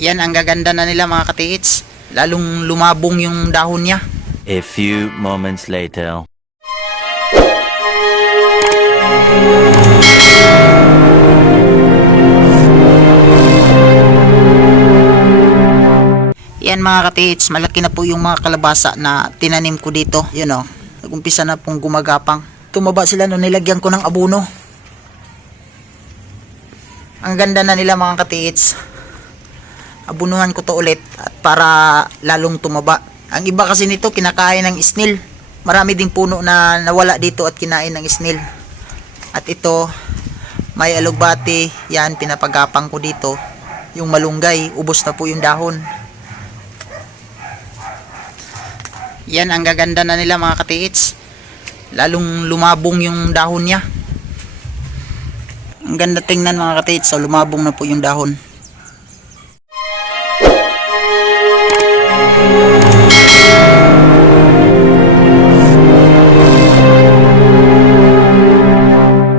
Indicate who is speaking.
Speaker 1: Yan ang gaganda na nila mga katiits. Lalong lumabong yung dahon niya.
Speaker 2: A few moments later.
Speaker 1: Yan mga katiits, malaki na po yung mga kalabasa na tinanim ko dito. Yun o, nagumpisa na pong gumagapang. Tumaba sila nung nilagyan ko ng abuno. Ang ganda na nila mga katiits. Abunuhan ko to ulit at para lalong tumaba. Ang iba kasi nito kinakain ng snail. Marami ding puno na nawala dito at kinain ng snail. At ito, may alugbati. Yan, pinapagapang ko dito. Yung malunggay, ubos na po yung dahon. Yan ang gaganda na nila mga katiits. Lalong lumabong yung dahon niya. Ang ganda tingnan mga katiits. So lumabong na po yung dahon.